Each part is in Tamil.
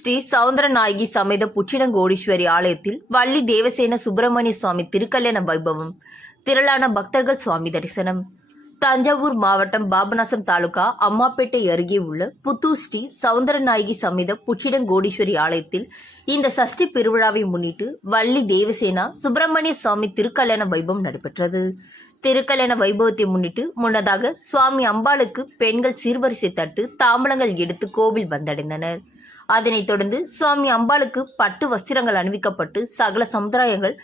ஸ்ரீ சவுந்தரநாயகி சமேத புச்சிடங்கோடீஸ்வரி ஆலயத்தில் வள்ளி தேவசேன சுப்பிரமணிய சுவாமி திருக்கல்யாண வைபவம் திரளான பக்தர்கள் சுவாமி தரிசனம். தஞ்சாவூர் மாவட்டம் பாபநாசம் தாலுகா அம்மாப்பேட்டை அருகே உள்ள புத்தூர் ஸ்ரீ சவுந்தரநாயகி சமேத புச்சிடங்கோடீஸ்வரி ஆலயத்தில் இந்த சஷ்டி பெருவிழாவை முன்னிட்டு வள்ளி தேவசேனா சுப்பிரமணிய சுவாமி திருக்கல்யாண வைபவம் நடைபெற்றது. திருக்கல்யாண வைபவத்தை முன்னிட்டு முன்னதாக சுவாமி அம்பாளுக்கு பெண்கள் சீர்வரிசை தட்டு தாம்பலங்கள் எடுத்து கோவில் வந்தடைந்தனர். அதனைத் தொடர்ந்து சுவாமி அம்பாளுக்கு பட்டு வஸ்திரங்கள் அணிவிக்கப்பட்டு சகல சமுதாயங்கள்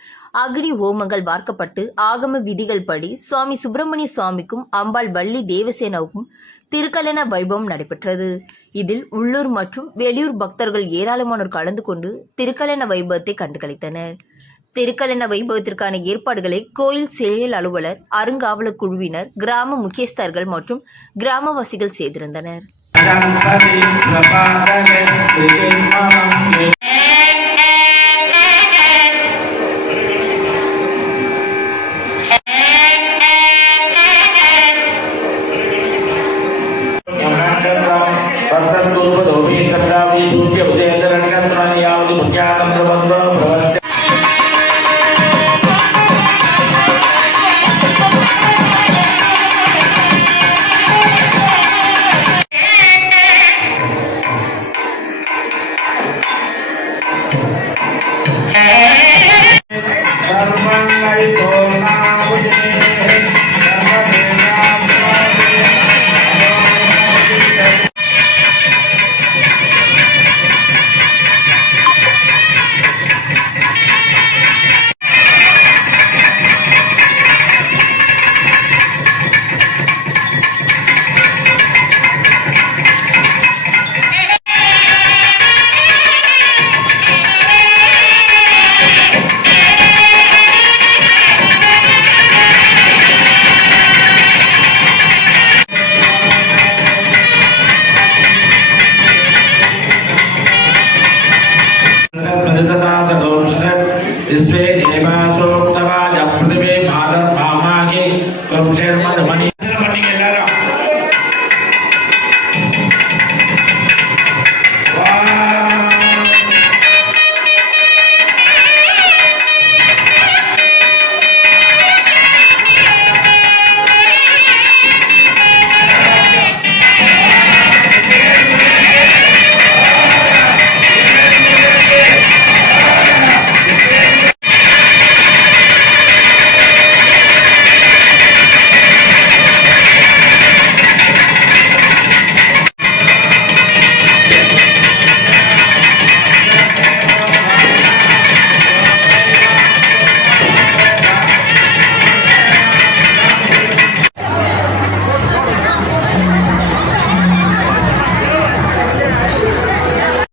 அக்னி ஹோமங்கள் வார்க்கப்பட்டு ஆகம விதிகள் படி சுவாமி சுப்பிரமணிய சுவாமிக்கும் அம்பாள் வள்ளி தேவசேனாவுக்கும் திருக்கல்யாண வைபவம் நடைபெற்றது. இதில் உள்ளூர் மற்றும் வெளியூர் பக்தர்கள் ஏராளமானோர் கலந்து கொண்டு திருக்கல்யாண வைபவத்தை கண்டுகளித்தனர். திருக்கல்யாண வைபவத்திற்கான ஏற்பாடுகளை கோயில் செயல் அலுவலர் அருங்காவலர் குழுவினர் கிராம முக்கியஸ்தர்கள் மற்றும் கிராமவாசிகள் செய்திருந்தனர். గణపతి ప్రపాదగణపతి భద్రతోపదోపీ కర్దావి సూర్య हरितता सदोंष्ट इसमें देवासोक्तवाज अपने में आदर भामा के कुरुक्षेत्र मधुमणि